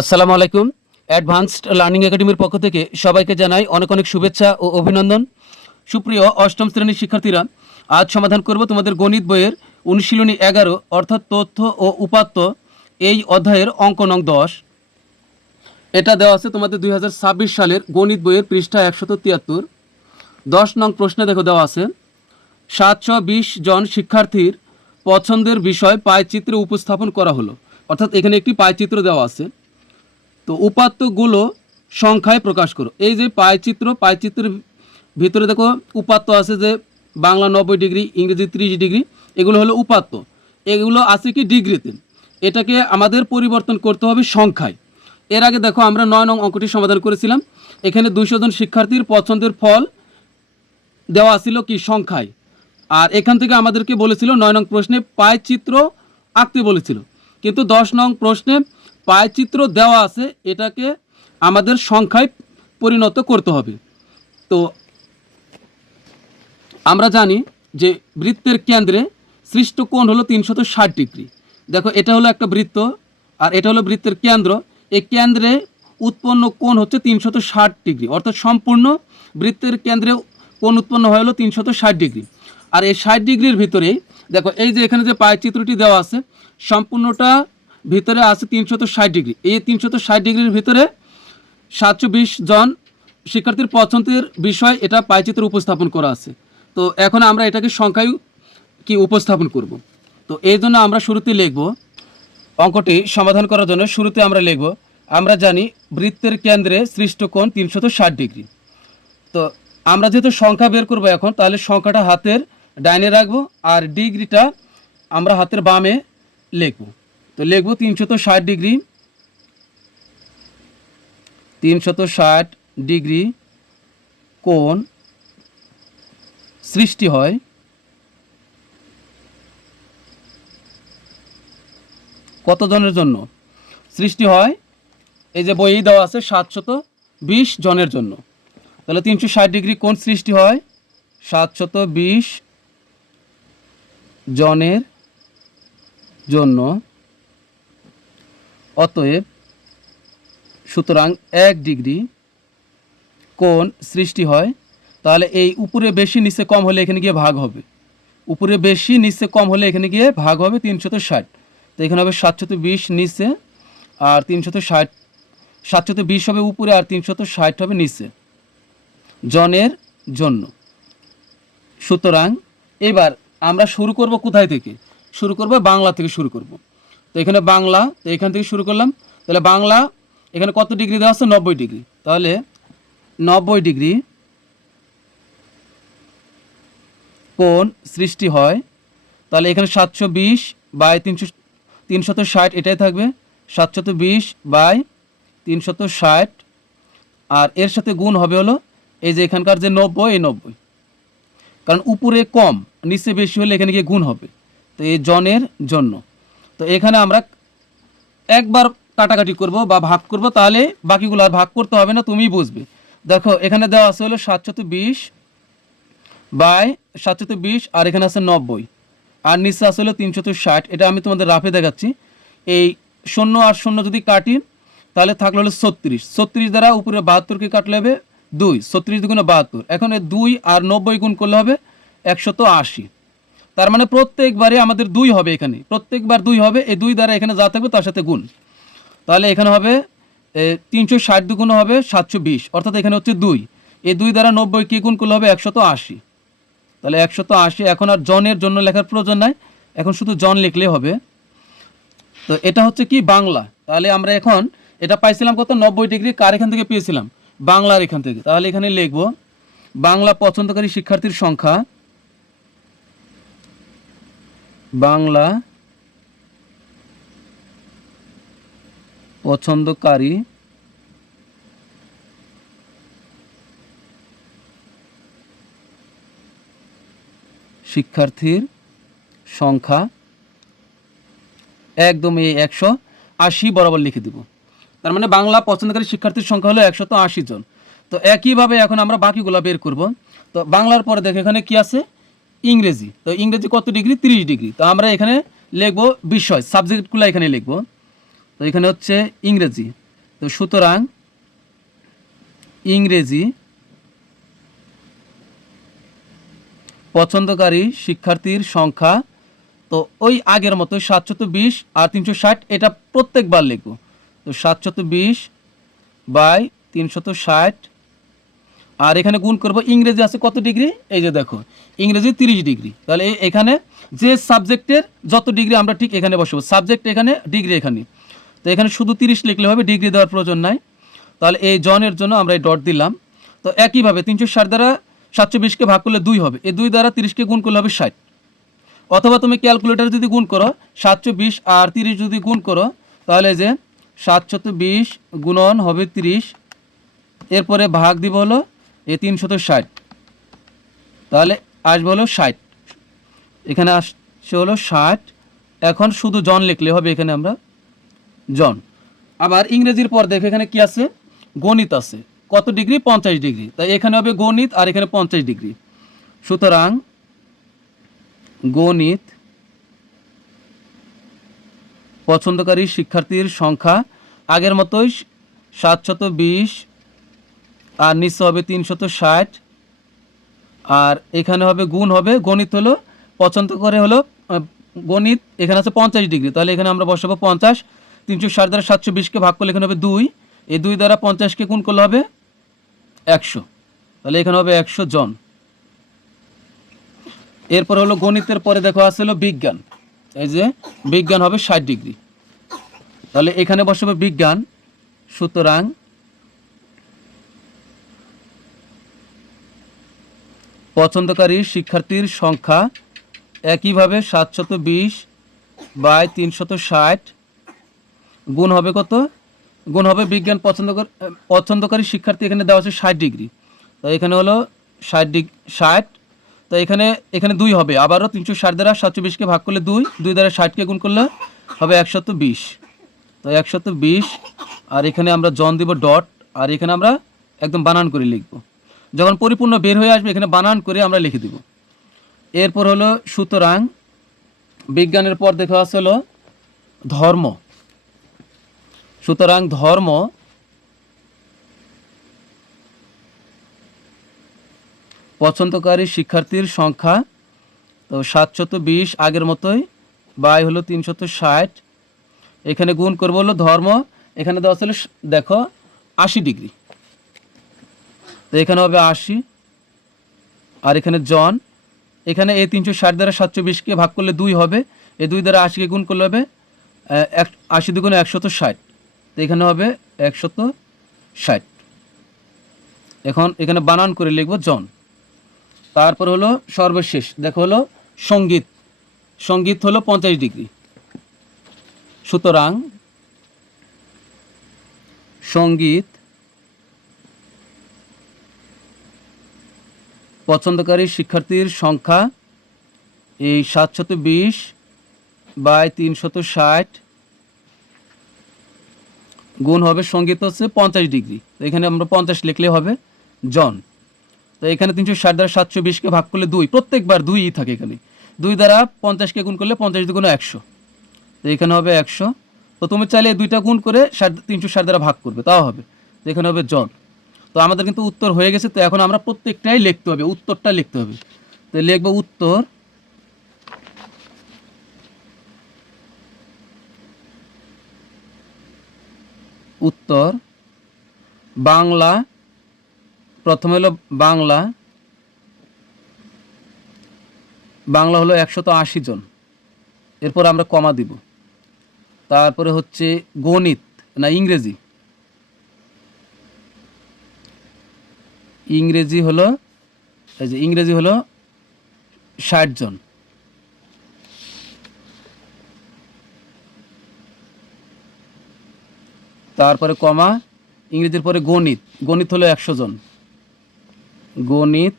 আসসালামু আলাইকুম। Advanced learning একাডেমির পক্ষ থেকে সবাইকে জানাই অনেক অনেক শুভেচ্ছা ও অভিনন্দন। সুপ্রিয় অষ্টম শ্রেণীর শিক্ষার্থীরা, আজ সমাধান করব তোমাদের গণিত বইয়ের অনুশীলনী 11 অর্থাৎ তথ্য ও উপাত্ত এই অধ্যায়ের অঙ্ক নং 10। এটা দেওয়া আছে তোমাদের 2026 সালের গণিত বইয়ের পৃষ্ঠা 173। 10 নং প্রশ্নে দেখো দেওয়া আছে 720 জন শিক্ষার্থীর পছন্দের বিষয় পায়চিত্রে উপস্থাপন করা হলো। অর্থাৎ এখানে একটি পায়চিত্র দেওয়া আছে। তো উপাত্তগুলো সংখ্যায় প্রকাশ করো। এই যে পায়চিত্রের ভিতরে দেখো উপাত্ত আছে যে বাংলা 90 ডিগ্রি, ইংরেজি 30 ডিগ্রি, এগুলো হলো উপাত্ত। এগুলো আছে কি ডিগ্রিতে। এটাকে আমাদের পরিবর্তন করতে হবে সংখ্যায়। এর আগে দেখো আমরা 9 নং অঙ্কটি সমাধান করেছিলাম। এখানে 200 জন শিক্ষার্থীর পছন্দের ফল দেওয়া ছিল কি সংখ্যায়। আর এখান থেকে আমাদেরকে বলেছিল 9 নং প্রশ্নে পায়চিত্র আঁকতে বলেছিল, কিন্তু 10 নং প্রশ্নে পায়চিত্র দেওয়া আছে, এটাকে আমাদের সংখ্যায় পরিণত করতে হবে। তো আমরা জানি যে বৃত্তের কেন্দ্রে সৃষ্ট কোণ হলো 360 ডিগ্রি। দেখো এটা হলো একটা বৃত্ত আর এটা হলো বৃত্তের কেন্দ্র। এই কেন্দ্রে উৎপন্ন কোণ হচ্ছে 360 ডিগ্রি, অর্থাৎ সম্পূর্ণ বৃত্তের কেন্দ্রে কোণ উৎপন্ন হয় হলো 360 ডিগ্রি। আর এই 60 ডিগ্রির ভিতরে দেখো এই যে এখানে যে পায়চিত্রটি দেওয়া আছে সম্পূর্ণটা ভিতরে আছে 360 ডিগ্রি। এই 360 ডিগ্রির ভিতরে 720 জন শিক্ষার্থীর পছন্দের বিষয় এটা পায়চিত্রে উপস্থাপন করা আছে। তো এখন আমরা এটাকে সংখ্যায় কি উপস্থাপন করব। তো এই জন্য আমরা শুরুতে লিখব, অঙ্কটি সমাধান করার জন্য শুরুতে আমরা লিখব, আমরা জানি বৃত্তের কেন্দ্রে সৃষ্ট কোণ 360 ডিগ্রি। তো আমরা যেহেতু সংখ্যা বের করব এখন, তাহলে সংখ্যাটা হাতের ডাইনে রাখবো আর ডিগ্রিটা আমরা হাতের বামে লিখব। তো লিখব 360 ডিগ্রি, 360 ডিগ্রি কোণ সৃষ্টি হয় কতজনের জন্য? সৃষ্টি হয় এই যে বইয়ে দেওয়া আছে 720 জনের জন্য। তাহলে 360 ডিগ্রি কোণ সৃষ্টি হয় 720 জনের জন্য। অতএব সুতরাং 1 ডিগ্রি কোণ সৃষ্টি হয়। তাহলে এই উপরে বেশি নিচে কম হলে এখানে গিয়ে ভাগ হবে, উপরে বেশি নিচে কম হলে এখানে গিয়ে ভাগ হবে 360। তো এখানে হবে 720 নিচে আর 360, 720 হবে উপরে আর 360 হবে নিচে জনের জন্য। সুতরাং এবার আমরা শুরু করব কোথায় থেকে? শুরু করব বাংলা থেকে শুরু করব। তো এখানে বাংলা, তো এখান থেকে শুরু করলাম। তাহলে বাংলা এখানে কত ডিগ্রি দেওয়া আছে? 90 ডিগ্রি। তাহলে 90 ডিগ্রি কোণ সৃষ্টি হয়। তাহলে এখানে 720 বাই 360 এটাই থাকবে, 720 বাই 360। আর এর সাথে গুণ হবে হলো এই যে এখানকার যে 90, এই 90, কারণ উপরে কম নিচে বেশি হলে এখানে গিয়ে গুণ হবে। তো এই জনের জন্য। তো এখানে আমরা একবার কাটাকাটি করব বা ভাগ করব, তাহলে বাকিগুলো আর ভাগ করতে হবে না, তুমিই বুঝবে। দেখো এখানে দেওয়া আছে হলো 720 বাই 720 আর এখানে আছে 90 আর নিচে আছে হলো 360। এটা আমি তোমাদের রাফে দেখাচ্ছি। এই 0 আর 0 যদি কাটি তাহলে থাকলো হলো 36। 36 দ্বারা উপরে 72কে কাটলে হবে 2, 36 দুগুণে 72। এখন 2 আর 90 গুণ করলে হবে 180। তার মানে প্রত্যেকবারে আমাদের 2 হবে, এখানে প্রত্যেকবার 2 হবে। এই 2 দ্বারা এখানে যা থাকবে তার সাথে গুণ। তাহলে এখানে হবে 360 দুগুণ হবে 720, অর্থাৎ এখানে হচ্ছে 2। এই 2 দ্বারা 90 কি গুণ করলে হবে 180। তাহলে 180। এখন আর জনের জন্য লেখার প্রয়োজন নাই, এখন শুধু জন লিখলে হবে। তো এটা হচ্ছে কি বাংলা। তাহলে আমরা এখন এটা পাইছিলাম কত? 90 ডিগ্রি। কার এখান থেকে পেয়েছিলাম? বাংলার এখান থেকে। তাহলে এখানে লিখব বাংলা পছন্দকারী শিক্ষার্থীর সংখ্যা, বাংলা পছন্দকারী শিক্ষার্থীর সংখ্যা একদম এই 180 বরাবর লিখে দিব। তার মানে বাংলা পছন্দকারী শিক্ষার্থীর সংখ্যা হলো 180 জন। তো একইভাবে এখন আমরা বাকিগুলো বের করব। তো বাংলার পরে দেখো এখানে কি আছে? ইংরেজি। তো ইংরেজি কত ডিগ্রি? 30 ডিগ্রি। তো আমরা এখানে লিখব বিষয়, সাবজেক্টগুলো এখানে লিখব। তো এখানে হচ্ছে ইংরেজি। তো সুতরাং ইংরেজি পছন্দকারী শিক্ষার্থীর সংখ্যা, তো ওই আগের মতো 720 আর 360 এটা প্রত্যেকবার লিখব। তো 720 বাই 360, আর এখানে গুণ করব। ইংরেজি আছে কত ডিগ্রি, এই যে দেখো ইংরেজি 30 ডিগ্রি। তাহলে এখানে যে সাবজেক্টের যত ডিগ্রি আমরা ঠিক এখানে বসাবো, সাবজেক্ট এখানে, ডিগ্রি এখানে। তো এখানে শুধু 30 লিখলে হবে, ডিগ্রি দেওয়ার প্রয়োজন নাই। তাহলে এই জনের জন্য আমরা এই ডট দিলাম। তো একইভাবে 360 দ্বারা 720কে ভাগ করলে 2 হবে, এই 2 দ্বারা 30কে গুণ করলে হবে 60। অথবা তুমি ক্যালকুলেটার যদি গুণ করো 720 আর 30 যদি গুণ করো, তাহলে যে 720 গুণন হবে 30, এরপরে ভাগ দিব হলো এই 360, তাহলে আসবে হলো 60। এখানে আসছে হলো 60। এখন শুধু জন লিখলে হবে, এখানে আমরা জন। আবার ইংরেজির পর দেখো এখানে কি আছে, গণিত আছে কত ডিগ্রি, 50 ডিগ্রি। তাই এখানে হবে গণিত আর এখানে 50 ডিগ্রি। সুতরাং গণিত পছন্দকারী শিক্ষার্থীর সংখ্যা আগের মতোই 720, আর নিচে হবে 360, আর এখানে হবে গুণ হবে। গণিত হলো পছন্দ করে হলো গণিত, এখানে আছে 50 ডিগ্রি, তাহলে এখানে আমরা বসাবো 50। 360 দ্বারা 720কে ভাগ করলে এখানে হবে 2, এই 2 দ্বারা 50কে গুণ করলে হবে 100, তাহলে এখানে হবে 100 জন। এরপর হলো গণিতের পরে দেখো আছে হলো বিজ্ঞান, এই যে বিজ্ঞান হবে 60 ডিগ্রি, তাহলে এখানে বসাবো বিজ্ঞান। সুতরাং পছন্দকারী শিক্ষার্থীর সংখ্যা একইভাবে 720 বাই 360 গুণ হবে কত, গুণ হবে বিজ্ঞান পছন্দকারী শিক্ষার্থী, এখানে দেওয়া আছে 60 ডিগ্রি, তো এখানে হলো 60, তো এখানে 2 হবে। আবারও 360 দ্বারা 720কে ভাগ করলে 2, 2 দ্বারা 60কে গুণ করলে হবে 120, তো 120, আর এখানে আমরা জন দিব ডট, আর এখানে আমরা একদম বানান করে লিখব। যখন পরিপূর্ণ বের হয়ে আসবে এখানে বানান করে আমরা লিখে দিব। এরপর হলো সুতরাং বিজ্ঞানের পর দেখা আছে হলো ধর্ম। সুতরাং ধর্ম পছন্দকারী শিক্ষার্থীর সংখ্যা, তো 720 আগের মতোই বাই হলো 360, এখানে গুণ করবো হলো ধর্ম, এখানে দেওয়া ছিল দেখো 80 ডিগ্রি, তো এখানে হবে 80, আর এখানে জন। এখানে এই 360 দ্বারা 720কে ভাগ করলে 2 হবে, এই 2 দ্বারা 80কে গুণ করলে হবে 80 দুগুণে 160, তো এখানে হবে 160। এখন এখানে বানান করে লিখব জন। তারপর হলো সর্বশেষ দেখো হলো সঙ্গীত। সঙ্গীত হলো 50 ডিগ্রি। সুতরাং সঙ্গীত পছন্দকারী শিক্ষার্থীর সংখ্যা এই 720 বাই 360 গুণ হবে সঙ্গীত হচ্ছে 50 ডিগ্রি, তো এখানে আমরা 50 লিখলে হবে জন। তো এখানে 360 দ্বারা 720কে ভাগ করলে 2, প্রত্যেকবার 2ই থাকে এখানে, 2 দ্বারা 50কে গুণ করলে 50 দুগুণে 100, তো এখানে হবে 100। তো তুমি চাইলে 2টা গুণ করে 360 দ্বারা ভাগ করবে, তাও হবে, তো এখানে হবে জন। তো আমাদের কিন্তু উত্তর হয়ে গেছে। তো এখন আমরা প্রত্যেকটাই লিখতে হবে, উত্তরটা লিখতে হবে। তো লিখব উত্তর, উত্তর বাংলা, প্রথমে হলো বাংলা, বাংলা হলো 180 জন, এরপর আমরা কমা দিব। তারপরে হচ্ছে গণিত না ইংরেজি, ইংরেজি হলো এই যে ইংরেজি হলো 60 জন। তারপরে কমা, ইংরেজির পরে গণিত, গণিত হলো 100 জন, গণিত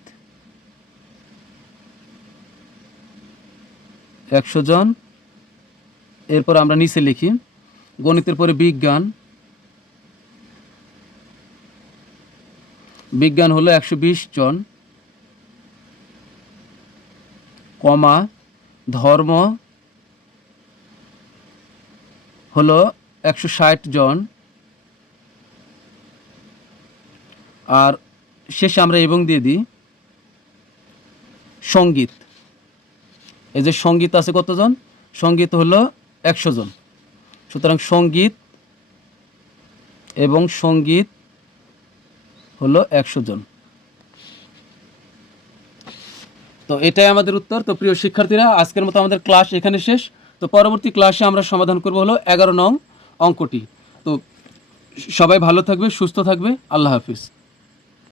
100 জন। এরপর আমরা নিচে লিখি গণিতের পরে বিজ্ঞান, বিজ্ঞান হলো 120 জন, কমা ধর্ম হলো 160 জন, আর শেষে আমরা এবং দিয়ে দিই সঙ্গীত। এই যে সঙ্গীত আছে কতজন? সঙ্গীত হলো 100 জন। সুতরাং সঙ্গীত এবং সঙ্গীত হলো 100 জন। তো এটাই আমাদের উত্তর। তো প্রিয় শিক্ষার্থীরা, আজকের মতো আমাদের ক্লাস এখানে শেষ। তো পরবর্তী ক্লাসে আমরা সমাধান করব হলো 11 নং অঙ্কটি। তো সবাই ভালো থাকবে, সুস্থ থাকবে। আল্লাহ হাফিজ।